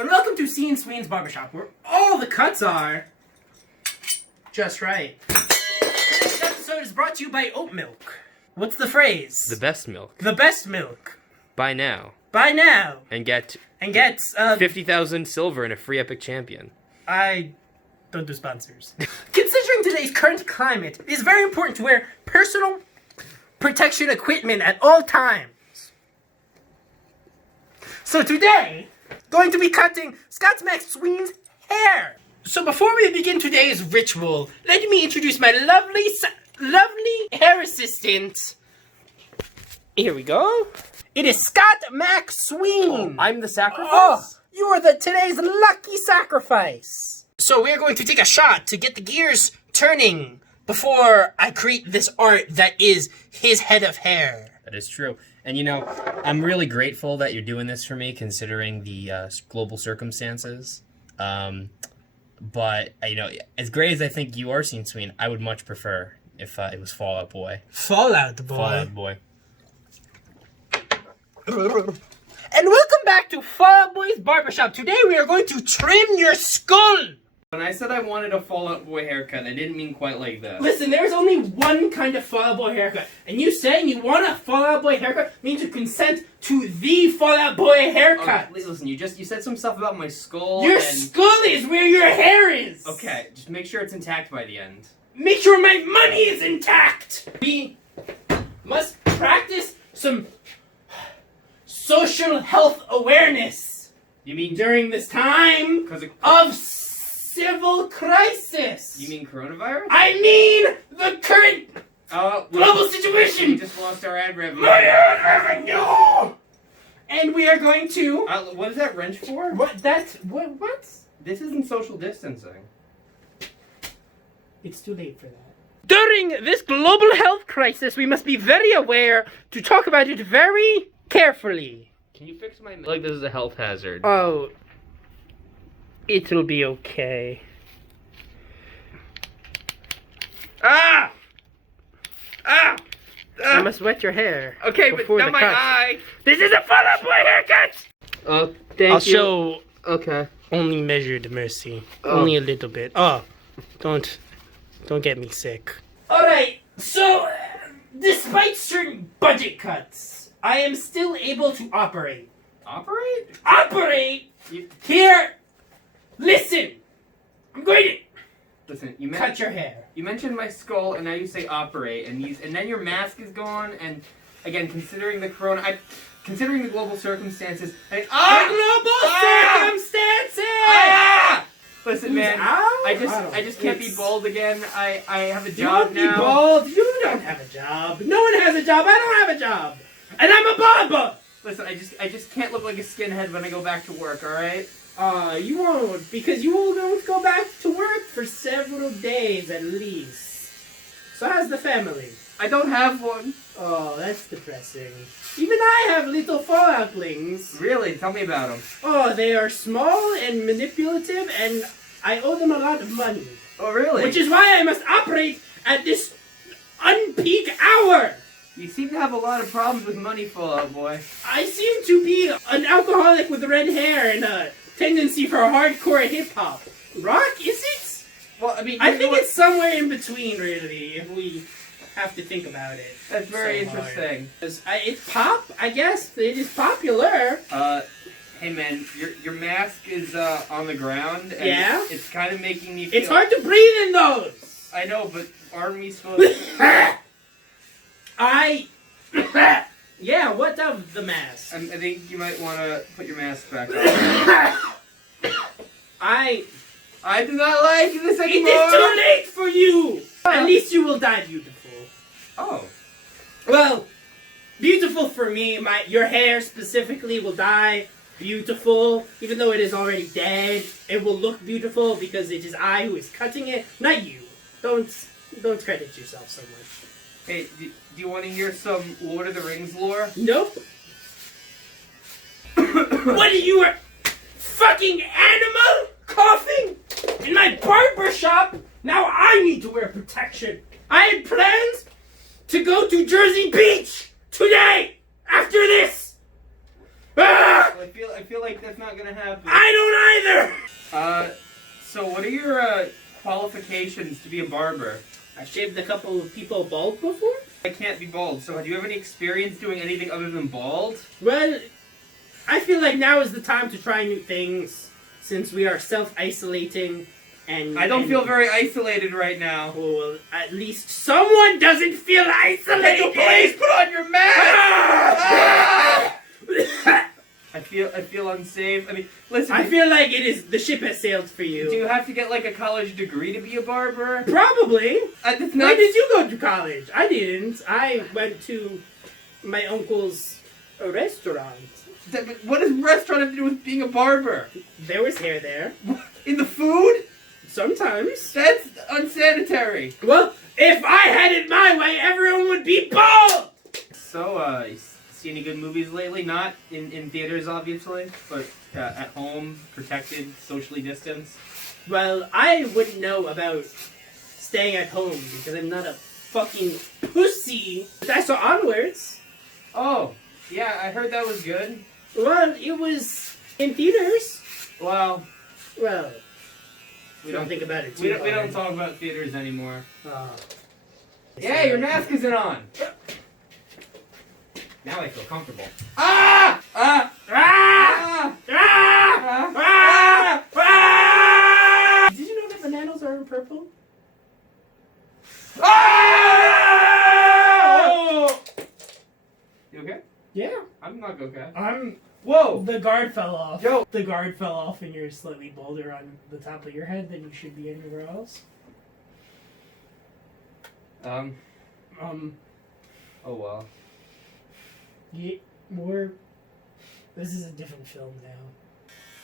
And welcome to Sween's Barbershop, where all the cuts are just right. This episode is brought to you by oat milk. What's the phrase? The best milk. The best milk. Buy now. Buy now. And get 50,000 silver and a free epic champion. I don't do sponsors. Considering today's current climate, it is very important to wear personal protection equipment at all times. So today, going to be cutting Scott's Max Sween's hair. So before we begin today's ritual, let me introduce my lovely hair assistant. Here we go. It is Scott Max Sween. I'm the sacrifice? Oh, you are today's lucky sacrifice. So we are going to take a shot to get the gears turning before I create this art that is his head of hair. That is true. And you know, I'm really grateful that you're doing this for me, considering the global circumstances. But, you know, as great as I think you are, Sween, I would much prefer if it was Fall Out Boy. Fall Out Boy. Fall Out Boy. And welcome back to Fall Out Boy's Barbershop. Today we are going to trim your skull. When I said I wanted a Fall Out Boy haircut, I didn't mean quite like that. Listen, there's only one kind of Fall Out Boy haircut. And you saying you want a Fall Out Boy haircut means you consent to the Fall Out Boy haircut. Okay, listen, you said some stuff about my skull. Your skull is where your hair is. Okay, just make sure it's intact by the end. Make sure my money is intact. We must practice some social health awareness. You mean during this time of civil crisis? You mean coronavirus? I mean the current global situation. We just lost our ad revenue. My ad revenue! And we are going to... what is that wrench for? What? What? This isn't social distancing. It's too late for that. During this global health crisis, we must be very aware to talk about it very carefully. Can you fix my... Like this is a health hazard. Oh... It'll be okay. Ah! Ah! I must wet your hair. Okay, but not my eye. This is a Fall Out Boy haircut! Oh, thank you. I'll show Okay. only measured mercy. Only a little bit. Oh, don't get me sick. Alright, so, despite certain budget cuts, I am still able to operate. Operate? Operate! Here! Listen! I'm going to... Listen, cut your hair. You mentioned my skull, and now you say operate, and then your mask is gone, and again, considering the considering the global circumstances... Circumstances! Listen, man, I just can't be bald again. I have a job now. You won't be bald. You don't have a job. No one has a job. I don't have a job. And I'm a barber! Listen, I just can't look like a skinhead when I go back to work, alright? You won't, because you won't go back to work for several days at least. So how's the family? I don't have one. Oh, that's depressing. Even I have little falloutlings. Really? Tell me about them. Oh, they are small and manipulative, and I owe them a lot of money. Oh, really? Which is why I must operate at this unpeak hour. You seem to have a lot of problems with money, Fall Out Boy. I seem to be an alcoholic with red hair and a tendency for hardcore hip-hop. Rock, is it? Well, I mean... I think it's somewhere in between, really, if we have to think about it. That's very interesting. It's pop, I guess. It is popular. Hey man, your mask is on the ground, and yeah? it's kind of making me feel... It's hard to breathe in those! I know, but aren't we supposed to... Yeah, what of the mask? I think you might want to put your mask back on. I do not like this anymore! It is too late for you! At least you will die beautiful. Oh. Well, beautiful for me. Your hair specifically will die beautiful. Even though it is already dead, it will look beautiful because it is I who is cutting it, not you. Don't credit yourself so much. Hey, do you want to hear some Lord of the Rings lore? Nope. What are you, a fucking animal? Coughing? In my barbershop? Now I need to wear protection. I had plans to go to Jersey Beach today! After this! Ah! I feel like that's not gonna happen. I don't either! So what are your qualifications to be a barber? I've shaved a couple of people bald before. I can't be bald, so do you have any experience doing anything other than bald? Well, I feel like now is the time to try new things, since we are self-isolating, and... I don't feel very isolated right now. Well, at least someone doesn't feel isolated! Can you please put on your mask? I feel unsafe. I mean, listen. I feel like the ship has sailed for you. Do you have to get like a college degree to be a barber? Probably. That's not... Where did you go to college? I didn't. I went to my uncle's restaurant. What does restaurant have to do with being a barber? There was hair there. In the food? Sometimes. That's unsanitary. Well, if I had it my way, everyone would be bald! So, see any good movies lately? Not in theaters, obviously, but at home, protected, socially distanced. Well, I wouldn't know about staying at home because I'm not a fucking pussy. I saw Onwards. Oh, yeah, I heard that was good. Well, it was in theaters. Well, we don't think about it too we hard. don't talk about theaters anymore. Oh. Yeah, your mask isn't on. Now I feel comfortable. Ah! Ah! Ah! Ah! Ah! Ah! Did you know that bananas are in purple? Ah! Oh! You okay? Yeah. I'm not okay. Whoa! The guard fell off. Yo! The guard fell off and you're slightly bolder on the top of your head than you should be anywhere else. Oh well. Yeah, this is a different film now.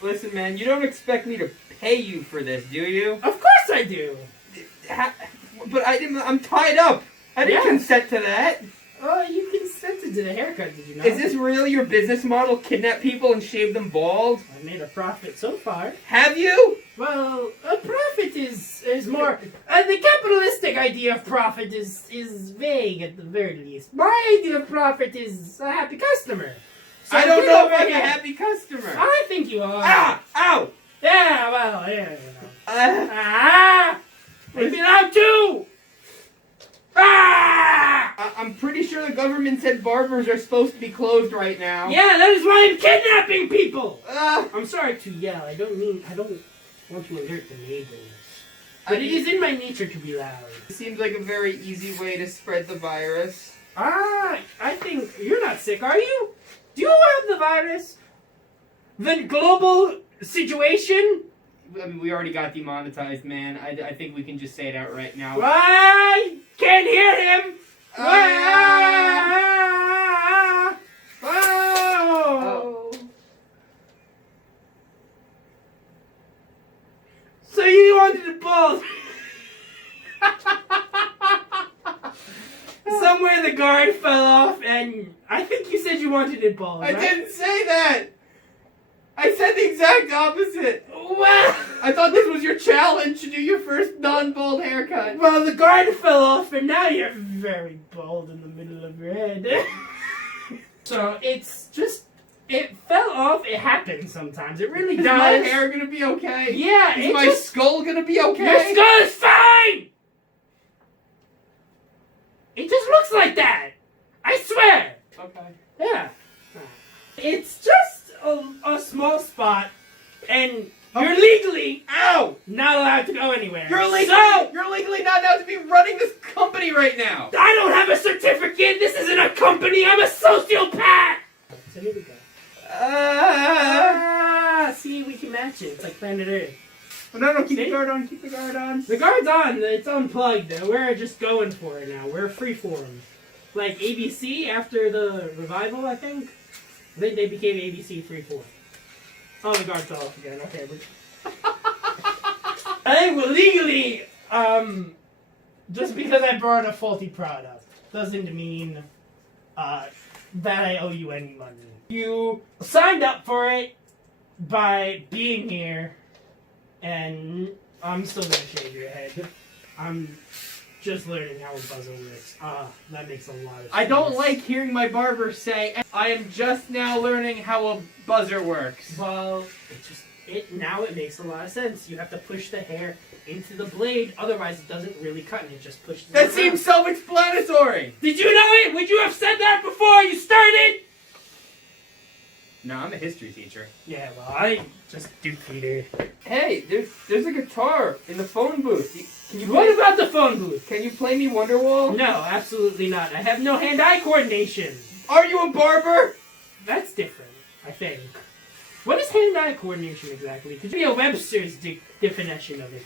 Listen, man, you don't expect me to pay you for this, do you? Of course I do! But I'm tied up! I didn't consent to that! You consented to the haircut, did you not? Is this really your business model? Kidnap people and shave them bald? I made a profit so far. Have you? Well, a profit is more... the capitalistic idea of profit is vague at the very least. My idea of profit is a happy customer. So I don't know if I'm a happy customer. I think you are. Ah! Ow! Yeah, well, yeah, you know. Maybe now too! I'm pretty sure the government said barbers are supposed to be closed right now. Yeah, that is why I'm kidnapping people! Ah! I'm sorry to yell. I don't want to alert the neighbors. But it is in my nature to be loud. It seems like a very easy way to spread the virus. I think you're not sick, are you? Do you have the virus? The global situation? I mean, we already got demonetized, man. I think we can just say it out right now. I can't hear him! So you wanted to bald? Somewhere the guard fell off, and I think you said you wanted it bald. I right? didn't say that! I said the exact opposite! Well, I thought this was your challenge to do your first non-bald haircut. well, the guard fell off, and now you're very bald in the middle of your head. So it's just, it fell off. It happens sometimes. It really Is does. my hair gonna be okay? Yeah, Is my skull gonna be okay? Your skull is fine! It just looks like that. I swear. Okay. Yeah. It's just a small spot, and you're legally not allowed to go anywhere. You're legally not allowed to be running this company right now. I don't have a certificate. This isn't a company. I'm a sociopath. So here we go. See, we can match it. It's like Planet Earth. No, keep the guard on. Keep the guard on. The guard's on. It's unplugged. We're just going for it now. We're freeform. Like ABC after the revival, I think. They became ABC 3-4. Oh, the guard's off again. Okay. I think legally, just because I brought a faulty product doesn't mean that I owe you any money. You signed up for it by being here, and I'm still gonna shave your head. just learning how a buzzer works. That makes a lot of sense. I don't like hearing my barber say, I am just now learning how a buzzer works. Well, now it makes a lot of sense. You have to push the hair into the blade, otherwise it doesn't really cut and it just pushes it That around. seems self-explanatory. Did you know it? Would you have said that before you started? No, I'm a history teacher. Yeah, well, I just do theater. Hey, there's a guitar in the phone booth. Can you What about the phone booth? Can you play me Wonderwall? No, absolutely not. I have no hand-eye coordination. Are you a barber? That's different, I think. What is hand-eye coordination exactly? Could you be a Webster's definition of it?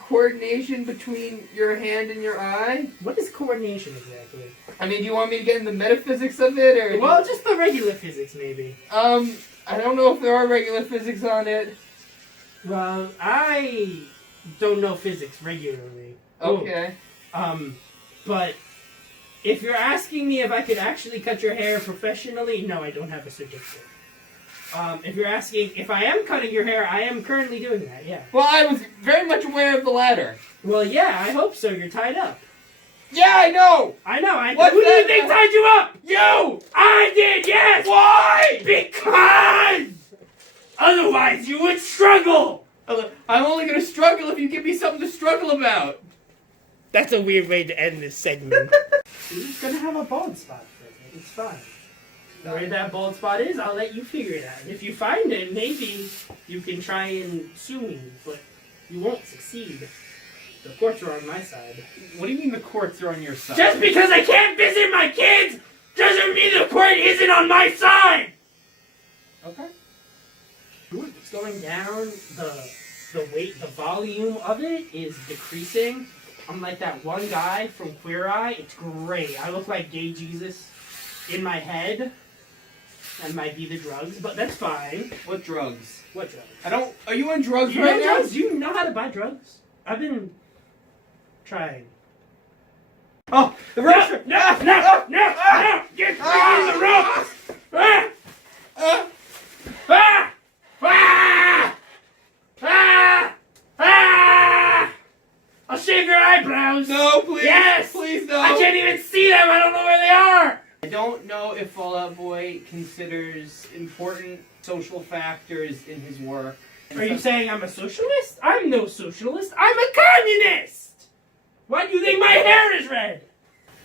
Coordination between your hand and your eye? What is coordination exactly? I mean, do you want me to get into the metaphysics of it, or? Well, just the regular physics, maybe. I don't know if there are regular physics on it. Well, I don't know physics regularly. Okay. But if you're asking me if I could actually cut your hair professionally, no, I don't have a certificate. If you're asking if I am cutting your hair, I am currently doing that, yeah. Well, I was very much aware of the latter. Well, yeah, I hope so. You're tied up. Yeah, I know! I know. What's Who do that? you think tied you up? You! I did, yes! Why? Because! Otherwise, you would struggle! I'm only gonna struggle if you give me something to struggle about. That's a weird way to end this segment. You're just gonna have a bald spot for it. It's fine. Where that bald spot is, I'll let you figure it out. And if you find it, maybe you can try and sue me, but you won't succeed. The courts are on my side. What do you mean the courts are on your side? Just because I can't visit my kids doesn't mean the court isn't on my side! Okay. It's going down, the weight, the volume of it is decreasing. Unlike that one guy from Queer Eye, it's great. I look like gay Jesus in my head. That might be the drugs, but that's fine. What drugs? What drugs? Are you on drugs You right know now? drugs? Do you know how to buy drugs? I've been trying. Oh, the ropes are... No! Get free of the ropes! Ah! Ah! Ah! Ah! Ah! I'll shave your eyebrows! No, please! Yes! Please, no! I can't even see them! I don't know where they are! I don't know if Fall Out Boy considers important social factors in his work. Are you saying I'm a socialist? I'm no socialist. I'm a communist! Why do you think my hair is red?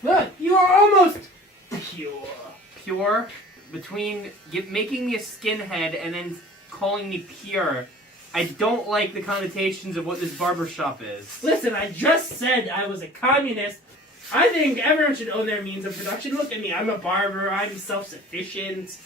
Look, you are almost pure. Pure? Between making me a skinhead and then calling me pure, I don't like the connotations of what this barbershop is. Listen, I just said I was a communist. I think everyone should own their means of production. Look at me, I'm a barber, I'm self-sufficient.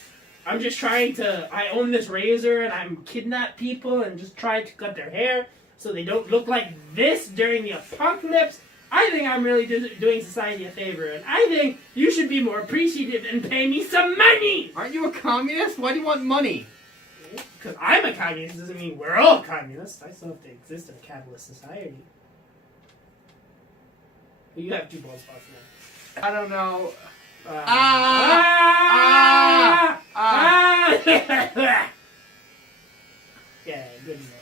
I'm just I own this razor and I'm kidnap people and just trying to cut their hair so they don't look like this during the apocalypse. I think I'm really doing society a favor, and I think you should be more appreciative and pay me some money! Aren't you a communist? Why do you want money? Because I'm a communist doesn't mean we're all communists. I still have to exist in a capitalist society. Well, you have 2 bald spots now. I don't know. Yeah, good enough.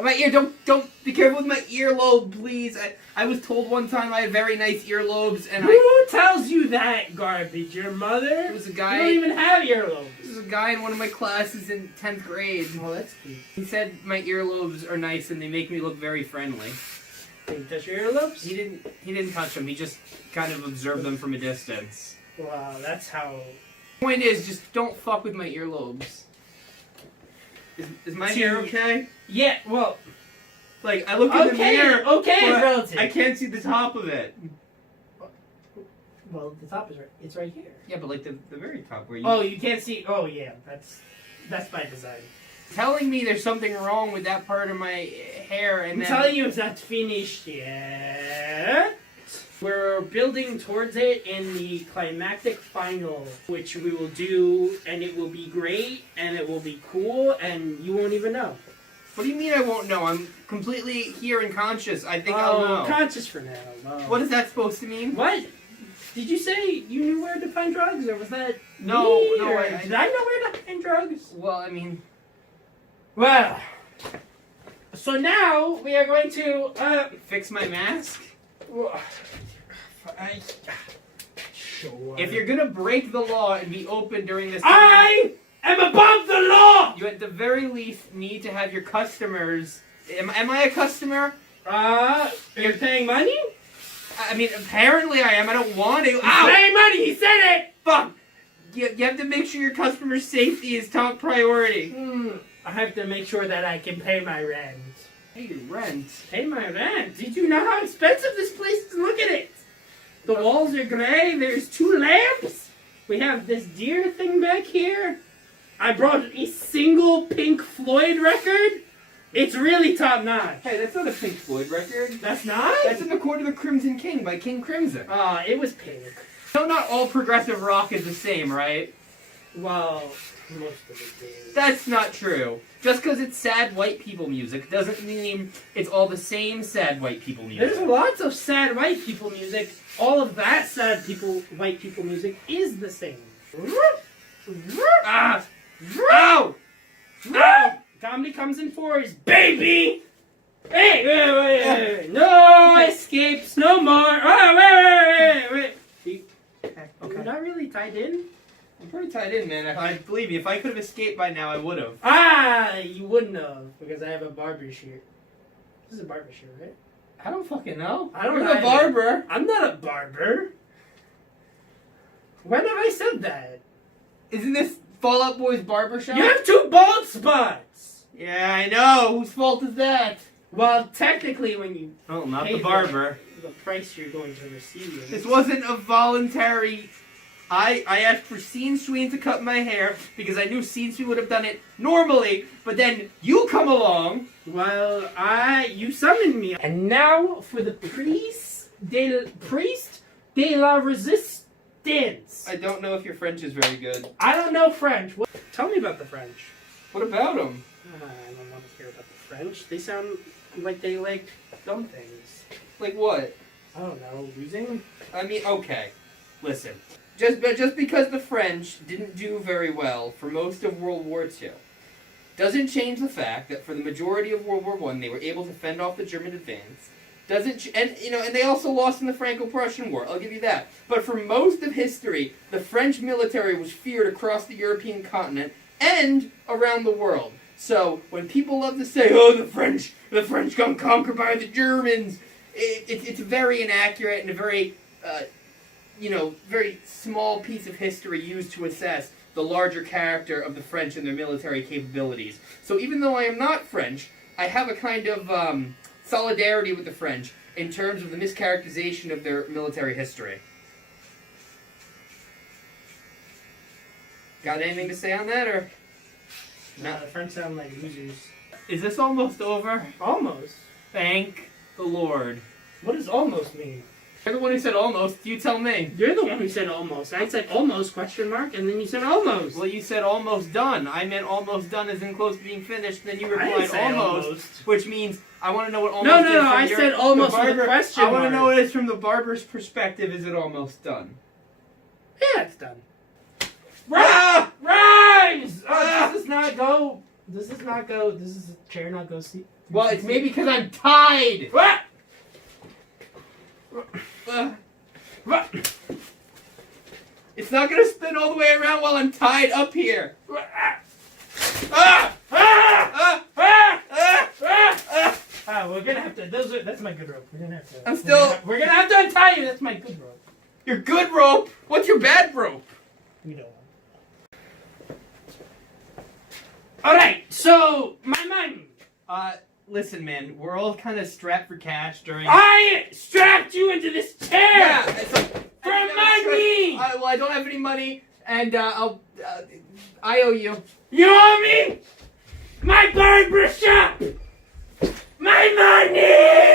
My ear, don't be careful with my earlobe, please. I was told one time I had very nice earlobes, and Who tells you that garbage? Your mother? There was a guy. You don't even have earlobes. There was a guy in one of my classes in 10th grade. Well, that's cute. He said my earlobes are nice and they make me look very friendly. Can you touch your earlobes? He didn't touch them. He just kind of observed them from a distance. Wow, that's how... Point is, just don't fuck with my earlobes. Is my hair okay? Yeah, well... Like, I look in the mirror, okay is but relative. I can't see the top of it. Well, the top is right. It's right here. Yeah, but like the very top where you... Oh, you can't see... Oh, yeah. That's by design. Telling me there's something wrong with that part of my hair and I'm telling you it's not finished yet. We're building towards it in the climactic final, which we will do, and it will be great, and it will be cool, and you won't even know. What do you mean I won't know? I'm completely here and conscious. I think I'll know. Conscious for now. What is that supposed to mean? What? Did you say you knew where to find drugs, or was that No, me, no. or did I know where to find drugs? Well, I mean... Well, so now we are going to, Fix my mask? Sure. If you're gonna break the law and be open during this I am above the law! you at the very least need to have your customers... Am I a customer? You're paying money? I mean, apparently I am. I don't want to. He's paying money! He said it! Fuck! You have to make sure your customer safety is top priority. I have to make sure that I can pay my rent. Pay your rent? Pay my rent? Did you know how expensive this place is? Look at it! The walls are gray, there's 2 lamps! We have this deer thing back here. I brought a single Pink Floyd record. It's really top notch. Hey, that's not a Pink Floyd record. That's not? That's in the Court of the Crimson King by King Crimson. It was pink. No, not all progressive rock is the same, right? Well, most of it is. That's not true. Just because it's sad white people music doesn't mean it's all the same sad white people music. There's lots of sad white people music. All of that white people music is the same. Ah! Ow! Ow! Comedy comes in fours, baby! Hey! Wait. No escapes, no more! Oh, wait! Okay. You're not really tied in? I'm pretty tied in, man. Believe me, if I could have escaped by now, I would have. You wouldn't have, because I have a barber shirt. This is a barber shirt, right? I don't fucking know. I don't You're know. the barber. I'm not a barber. When have I said that? Isn't this Fall Out Boy's Barbershop? You have 2 bald spots! Yeah, I know. Whose fault is that? Well, technically, when you Oh, not pay the barber. the price you're going to receive. This wasn't a voluntary... I asked for Scene Sween to cut my hair because I knew Scene Sween would have done it normally, but then you come along. Well, you summoned me. And now for the priest de la resistance. I don't know if your French is very good. I don't know French. Tell me about the French. What about them? I don't want to hear about the French. They sound like they like dumb things. Like what? I don't know, losing? I mean, okay. Listen. Just because the French didn't do very well for most of World War II doesn't change the fact that for the majority of World War I they were able to fend off the German advance. And they also lost in the Franco-Prussian War. I'll give you that. But for most of history, the French military was feared across the European continent and around the world. So when people love to say, "Oh, the French got conquered by the Germans," it's very inaccurate and a very very small piece of history used to assess the larger character of the French and their military capabilities. So even though I am not French, I have a kind of solidarity with the French in terms of the mischaracterization of their military history. Got anything to say on that, or? No, the French sound like losers. Is this almost over? Almost. Thank the Lord. What does almost mean? You're the one who said almost. You tell me. You're the one who said almost. I said almost, question mark, and then you said almost. Well, you said almost done. I meant almost done as in close to being finished. Then you I didn't replied say almost, which means I want to know what almost is. No, I said almost with a question I want to mark. know what it is from the barber's perspective. Is it almost done? Yeah, it's done. Ah! Rise! Ah! Does the chair not go see? Well, it's maybe because I'm tied. What? It's not gonna spin all the way around while I'm tied up here. We're gonna have to. That's my good rope. We're gonna have to. We're gonna have to untie you. That's my good rope. Your good rope? What's your bad rope? We don't want. All right. So my money. Listen, man. We're all kind of strapped for cash during. I strapped you into this chair. Yeah. For money. Well, I don't have any money, and I owe you. You owe me. My barbershop. My money.